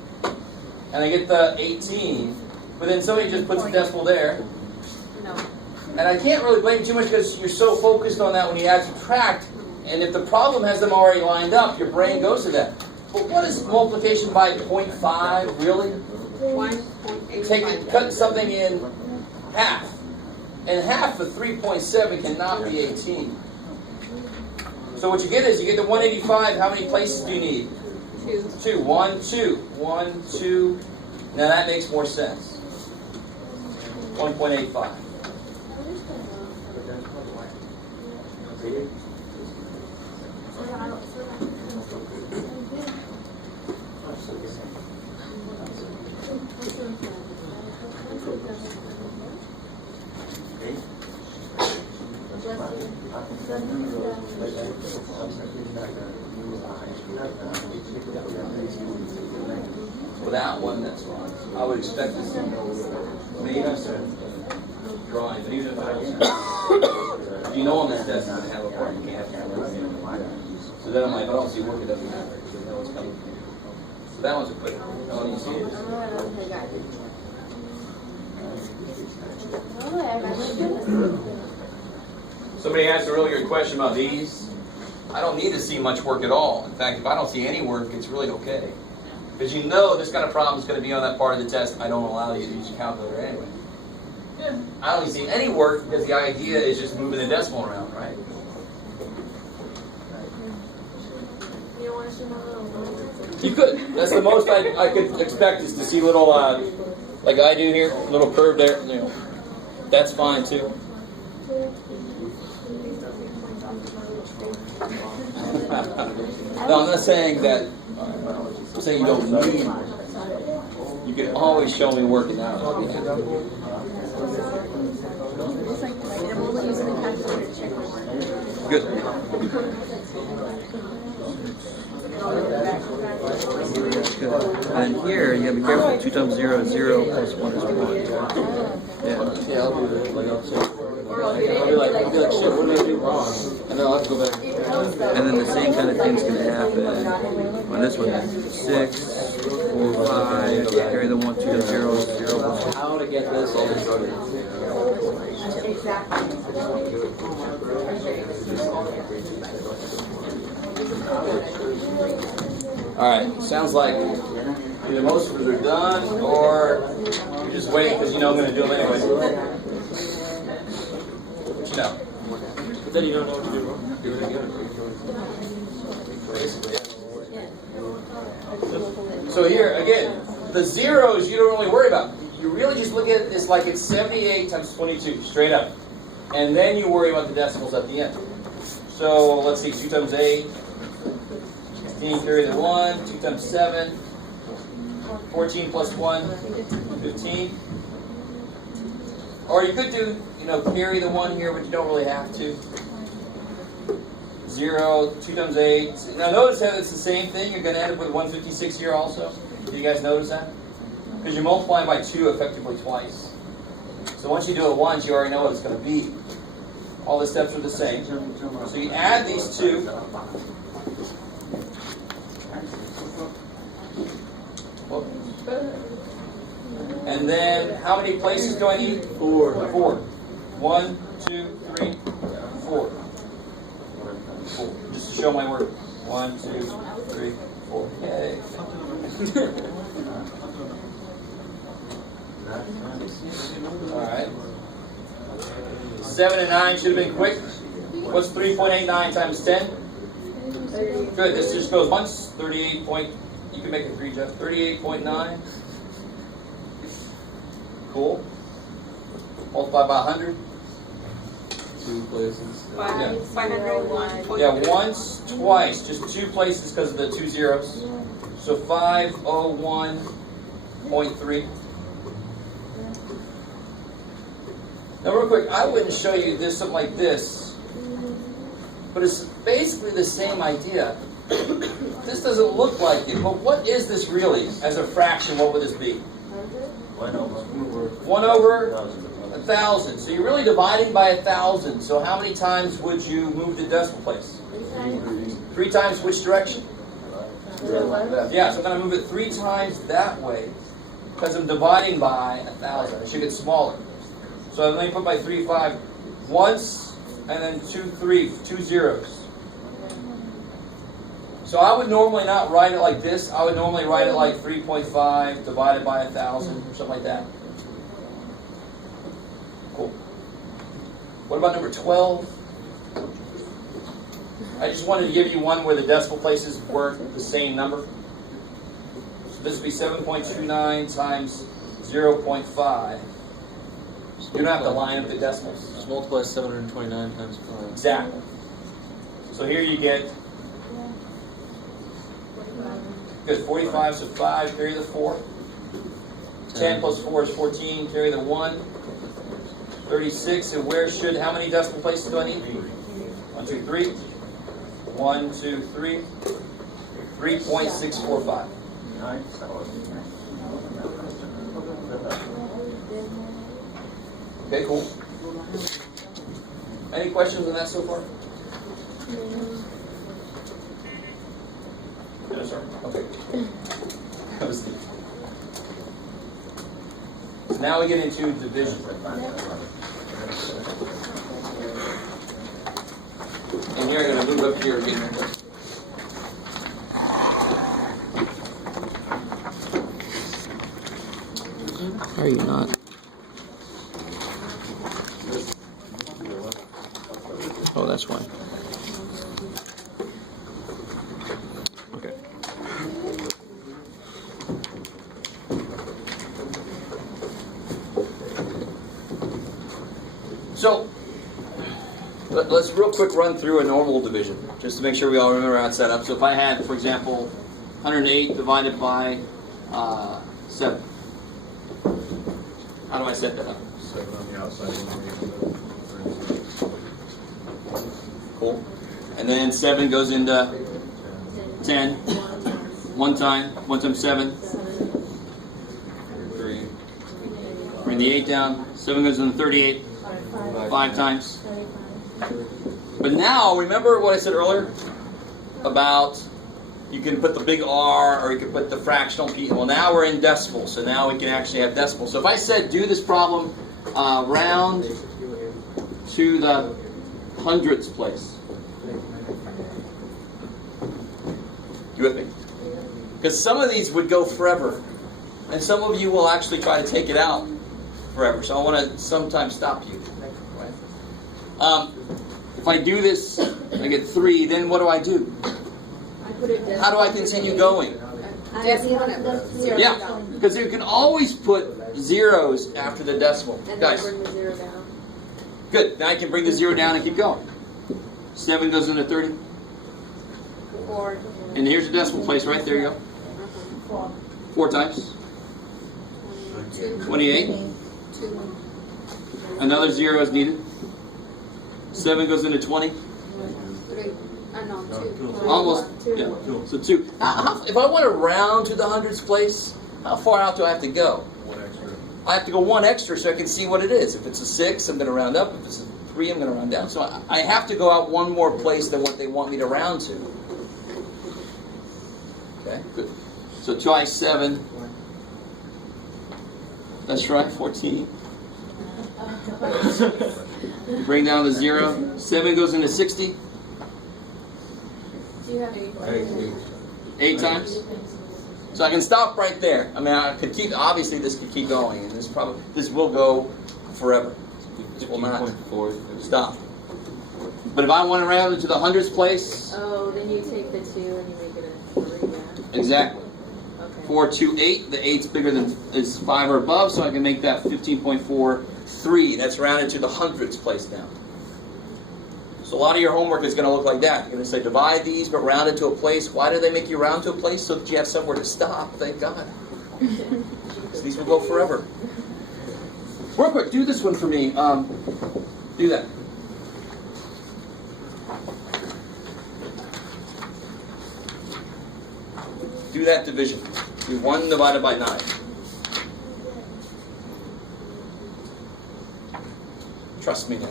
and I get the 18. But then somebody just puts a decimal there, and I can't really blame you too much because you're so focused on that when you add subtract. And if the problem has them already lined up, your brain goes to that. But what is multiplication by 0.5 really? 1.85. Cut something in half. And half of 3.7 cannot be 18. So what you get is you get the 185. How many places do you need? 2. 1, 2. 1, 2. Now that makes more sense. 1.85. Without one, that's fine. I would expect to see maybe some drawing, but even if I don't, if you know on this test, I'm going to have a part you can't have. So then I'm like, I don't see work, it doesn't matter because I know it's coming. So that one's a quick one. All you see is. Somebody asked a really good question about these. I don't need to see much work at all. In fact, if I don't see any work, it's really okay. Because you know this kind of problem is going to be on that part of the test. I don't allow you to use your calculator anyway. I don't see any work because the idea is just moving the decimal around, right? You could. That's the most I could expect is to see little, like I do here, little curve there. You know, that's fine too. No, I'm not saying that. I'm saying you don't need. You can always show me working out. Good. And here you gotta be careful. 2 times 0 is 0 plus 1 is 1. Yeah, I'll do that. I'll be like, shit, what did I do wrong? And then I'll have to go back. And then the same kind of thing's gonna happen on this one. 6, 4, 5. Carry the 1, 2 times 0 is 0 plus 1. How to get this all started? Alright, sounds like either most of us are done or you're just waiting because you know I'm going to do them anyway. But you know. But then you don't know what to do wrong. Do it again. So here, again, the zeros you don't really worry about. You really just look at this like it's 78 times 22, straight up. And then you worry about the decimals at the end. So let's see, 2 times 8. 15, carry the 1, 2 times 7, 14 plus 1, 15. Or you could do, carry the 1 here, but you don't really have to. 0, 2 times 8. Now notice how it's the same thing. You're going to end up with 156 here also. Did you guys notice that? because you're multiplying by 2 effectively twice. So once you do it once, you already know what it's going to be. All the steps are the same. So you add these two. And then, how many places do I need? 4. 1, 2, 3, 4. Cool. Just to show my work. 1, 2, 3, 4. Yay. Alright. 7 and 9 should have been quick. What's 3.89 times 10? Good. This just goes once. 38 point. You can make it 3, Jeff. 38.9. Cool. Multiply by 100. 2 places. 501. Yeah, once, twice. Just 2 places because of the 2 zeros. So 501.3. Now real quick, I wouldn't show you this, something like this. But it's basically the same idea. This doesn't look like it, but what is this really? As a fraction, what would this be? 1 over 1,000. So you're really dividing by 1,000. So how many times would you move the decimal place? 3 times which direction? Yeah, so I'm going to move it 3 times that way because I'm dividing by 1,000. It should get smaller. So let me put by 3, 5 once, and then 2, 3, 2 zeros. So I would normally not write it like this. I would normally write it like 3.5 divided by 1,000 or something like that. Cool. What about number 12? I just wanted to give you one where the decimal places weren't the same number. So this would be 7.29 times 0.5. You don't have to line up the decimals. Just multiply 729 times 5. Exactly. So here you get, good, 45, so 5, carry the 4. 10 plus 4 is 14, carry the 1. 36, and where should, how many decimal places do I need? 1, 2, 3. 1, 2, 3. 3.645. Okay, cool. Any questions on that so far? No, sir. Okay. So now we get into division. And you're going to move up here again. Are you not? Oh, that's why. Okay. So, let's real quick run through a normal division, just to make sure we all remember how it's set up. So if I had, for example, 108 divided by 7. How do I set that up? 7 on the outside. Cool. And then 7 goes into 10. 1 times 7. 3. Bring the 8 down. 7 goes into 38. 5 times. But now, remember what I said earlier about you can put the big R or you can put the fractional P. Well, now we're in decimals, so now we can actually have decimals. So if I said do this problem round to the hundredths place. You with me? Because some of these would go forever, and some of you will actually try to take it out forever. So I want to sometimes stop you. If I do this, I get 3, then what do I do? How do I continue going? Yeah, because you can always put zeros after the decimal. Guys, good. Now I can bring the 0 down and keep going. 7 goes into 30. 4. And here's the decimal place right there. You go. 4 times. 28. Another 0 is needed. 7 goes into 20. 3. No, 2. Almost. Yeah. So 2. If I want to round to the hundredths place, How far out do I have to go? One extra. I have to go one extra so I can see what it is. If it's a 6, I'm going to round up. If it's a 3, I'm going to round down. So I have to go out one more place than what they want me to round to. Okay, good. So try 7. That's right, 14. Bring down the 0. 7 goes into 60. Do you have 8 times. So I can stop right there. I mean, I could keep. Obviously, this could keep going, and this will go forever. It will not 15.4. stop. But if I want to round it to the hundredths place, Oh, then you take the 2 and you make it a 3, yeah. exactly. Okay. 4, 2, 8. The 8's bigger than is 5 or above, so I can make that 15.43. That's rounded to the hundredths place now. So a lot of your homework is going to look like that. You're going to say divide these, but round it to a place. Why do they make you round to a place? So that you have somewhere to stop. Thank God. So these will go forever. Real quick, do this one for me. Do that. Do that division. Do 1 divided by 9. Trust me now.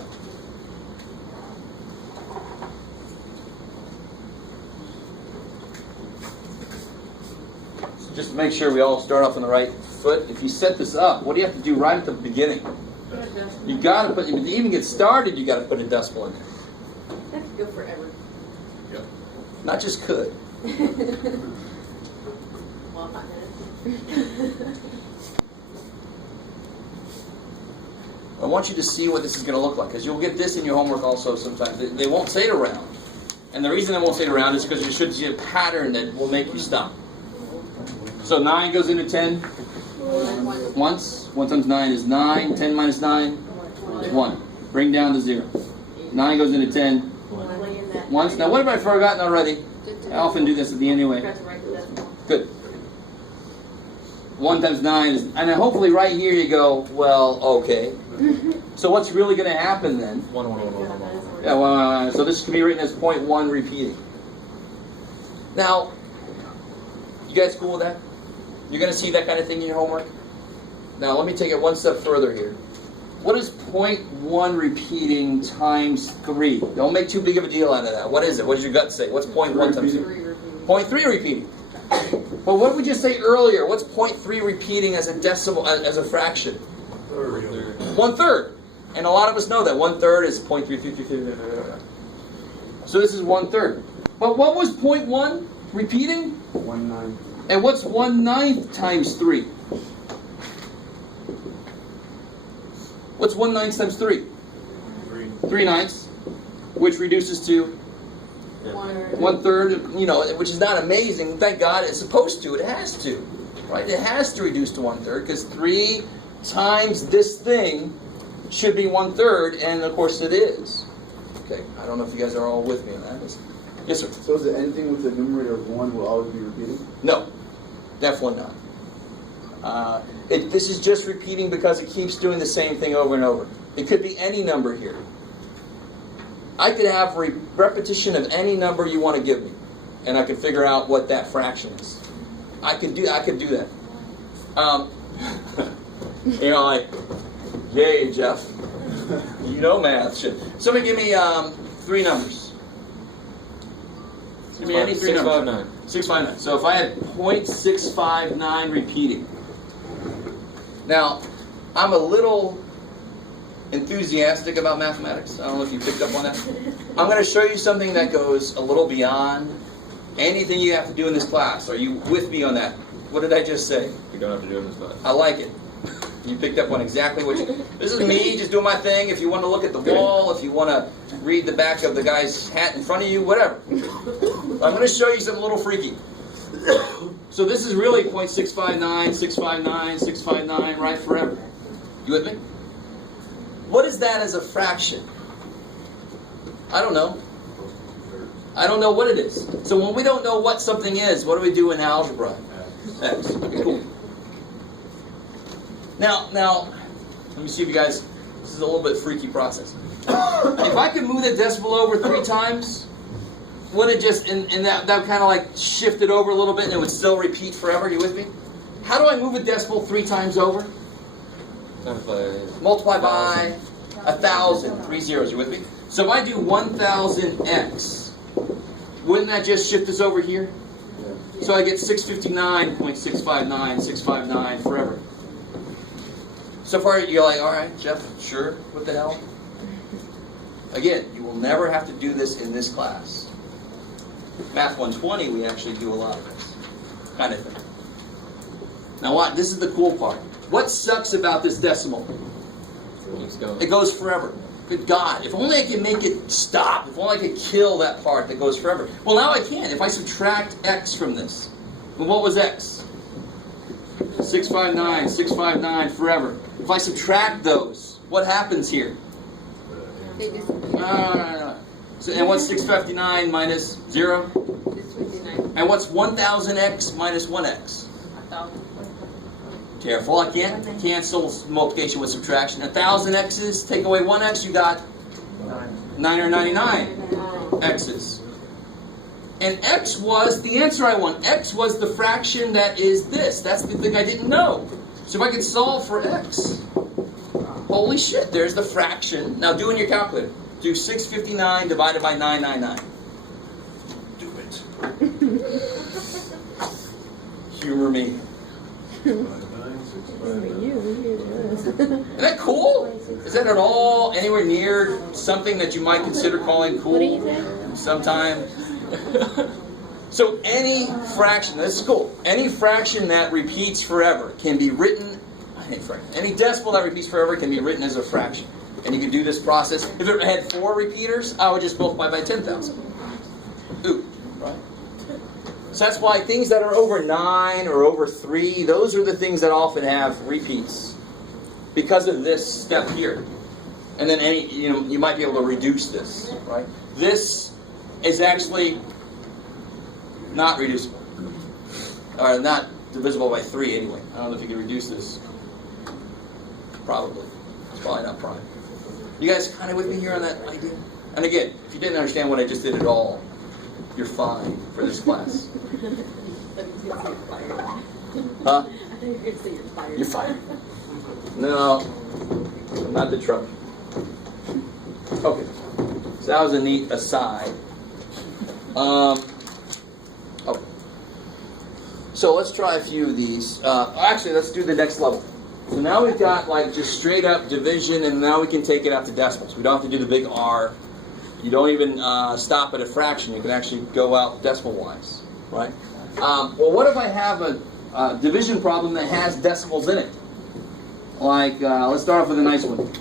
So just to make sure we all start off on the right foot. If you set this up, what do you have to do right at the beginning? You got to put, to even get started, you got to put a decimal in there. That could go forever. Yep. Not just could. Well, 5 minutes. I want you to see what this is going to look like, because you'll get this in your homework also sometimes. They won't say it around. And the reason they won't say it around is because you should see a pattern that will make you stop. So 9 goes into 10 once. 1 times 9 is 9. 10 minus 9 is 1. Bring down to 0. 9 goes into 10 once. Now what have I forgotten already? I often do this at the end anyway. Good. 1 times 9 is, and then hopefully right here you go, well, okay. So what's really going to happen then? 1, 1, 1, 1, 1. Yeah, well, so this can be written as 0.1 repeating. Now, you guys cool with that? You're going to see that kind of thing in your homework? Now, let me take it one step further here. What is 0.1 repeating times 3? Don't make too big of a deal out of that. What is it? What does your gut say? What's 0.1 times 3? 0.3 repeating. But what did we just say earlier? What's 0.3 repeating as a decimal, as a fraction? 1/3. And a lot of us know that 1/3 is 0.333. So this is 1/3. But what was 0.1 repeating? 1/9. And what's 1/9 times 3? What's 1/9 times 3? 3/9, which reduces to 1/3, which is not amazing. Thank God it's supposed to. It has to. Right? It has to reduce to 1/3 because 3 times this thing should be 1/3, and of course it is. Okay, I don't know if you guys are all with me on that. Yes, sir? So is it anything with the numerator of 1 will always be repeating? No, definitely not. This is just repeating because it keeps doing the same thing over and over. It could be any number here. I could have repetition of any number you want to give me, and I can figure out what that fraction is. I could do that. Like, yay, Jeff. You know math. Somebody give me 3 numbers. Give me any 3 numbers. 659. 659. So if I had 0.659 repeating. Now, I'm a little enthusiastic about mathematics. I don't know if you picked up on that. I'm going to show you something that goes a little beyond anything you have to do in this class. Are you with me on that? What did I just say? You don't have to do it in this class. I like it. You picked up on exactly what you... This is me just doing my thing. If you want to look at the wall, if you want to read the back of the guy's hat in front of you, whatever. I'm going to show you something a little freaky. So this is really 0.659, 659, 659, right, forever. You with me? What is that as a fraction? I don't know. I don't know what it is. So when we don't know what something is, what do we do in algebra? X. Okay, cool. Now, let me see if you guys, this is a little bit freaky process. If I could move the decimal over 3 times, would it just, and that kind of like shift it over a little bit and it would still repeat forever? You with me? How do I move a decimal 3 times over? Times by Multiply by 1,000. 3 zeros, you with me? So if I do 1,000x, wouldn't that just shift us over here? So I get 659.659, forever. So far, you're like, all right, Jeff, sure, what the hell? Again, you will never have to do this in this class. Math 120, we actually do a lot of this kind of thing. Now what? This is the cool part. What sucks about this decimal? keeps going. It goes forever. Good God, if only I can make it stop. If only I could kill that part that goes forever. Well, now I can. If I subtract x from this. Well, what was x? 659, 659, forever. If I subtract those, what happens here? They disappear. No. So, and what's 659 minus 0? It's 59. And what's 1000x minus 1x? 1,000. Careful, I can't cancel multiplication with subtraction. 1,000 x's, take away 1x, you got 999 x's. And x was the answer I want. X was the fraction that is this. That's the thing I didn't know. So if I can solve for x, holy shit, there's the fraction. Now do in your calculator. Do 659 divided by 999. Do it. Humor me. Isn't that cool? Is that at all anywhere near something that you might consider calling cool? What do you say? Sometime. So any fraction, this is cool. Any fraction that repeats forever can be written. Any decimal that repeats forever can be written as a fraction. And you can do this process. If it had 4 repeaters, I would just multiply by 10,000. Ooh, right? So that's why things that are over 9 or over 3, those are the things that often have repeats. Because of this step here. And then you might be able to reduce this, right? This is actually not reducible. Or not divisible by 3 anyway. I don't know if you can reduce this. Probably. It's probably not prime. You guys kind of with me here on that idea? And again, if you didn't understand what I just did at all, you're fine for this class. Huh? I thought you were going to say you're fired. You're fired. No, I'm not the trouble. Okay, so that was a neat aside. Okay. So let's try a few of these. Actually, let's do the next level. So now we've got like just straight up division, and now we can take it out to decimals. We don't have to do the big R. You don't even stop at a fraction. You can actually go out decimal-wise, right? Well, what if I have a division problem that has decimals in it? Like, let's start off with a nice one.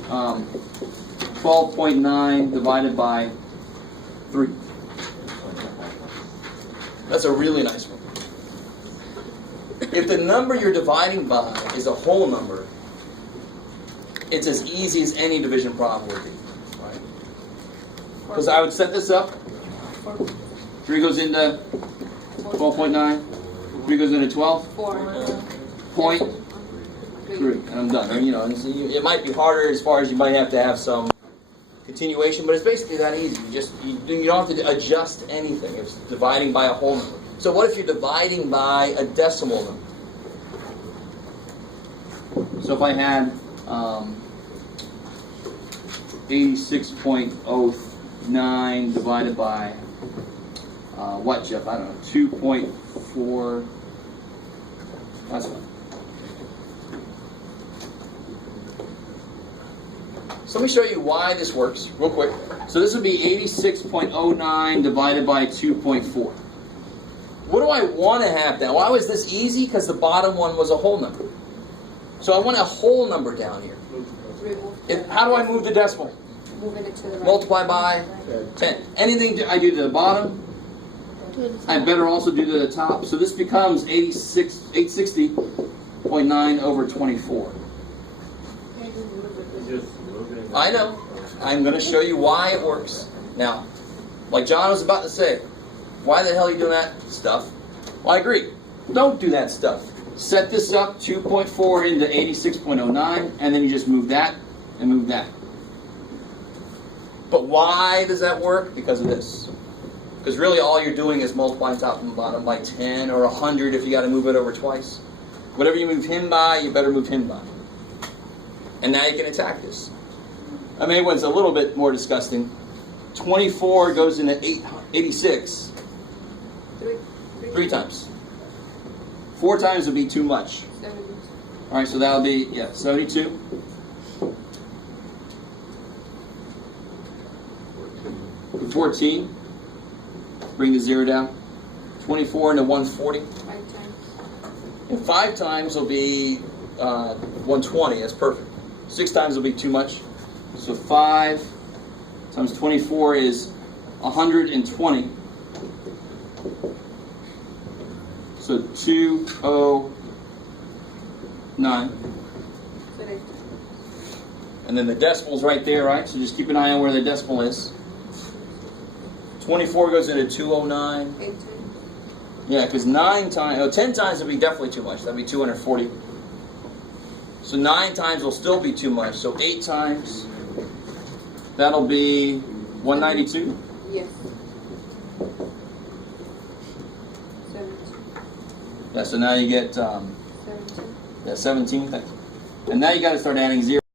12.9 divided by 3. That's a really nice one. If the number you're dividing by is a whole number, it's as easy as any division problem would be. Right? Because I would set this up. 3 goes into 12.9. 3 goes into 12. 4.3. And I'm done. And, it might be harder as far as you might have to have some continuation, but it's basically that easy. You don't have to adjust anything. It's dividing by a whole number. So what if you're dividing by a decimal number? So if I had 86.09 divided by what, Jeff? I don't know, 2.4. That's fine. So let me show you why this works real quick. So this would be 86.09 divided by 2.4. What do I want to have now? Why was this easy? Because the bottom one was a whole number. So I want a whole number down here. How do I move the decimal? Moving it to the right. Multiply by 10. Anything I do to the bottom, I better also do to the top. So this becomes 860.9 over 24. I know. I'm going to show you why it works. Now, like John was about to say, why the hell are you doing that stuff? Well, I agree. Don't do that stuff. Set this up 2.4 into 86.09, and then you just move that and move that. But why does that work? Because of this. Because really all you're doing is multiplying top and bottom by 10 or 100 if you got to move it over twice. Whatever you move him by, you better move him by. And now you can attack this. I mean, it was a little bit more disgusting. 24 goes into 86. 3 times. 4 times would be too much. 72. All right, so that'll be, 72. 14. Bring the 0 down. 24 into 140. 5 times. And 5 times will be 120. That's perfect. 6 times will be too much. So 5 times 24 is 120. So 209. And then the decimal's right there, right? So just keep an eye on where the decimal is. 24 goes into 209. 8 times. Yeah, because 10 times would be definitely too much. That'd be 240. So 9 times will still be too much. So 8 times, that'll be 192. Yes. 17. Yeah, so now you get 17. 17. And now you got to start adding 0.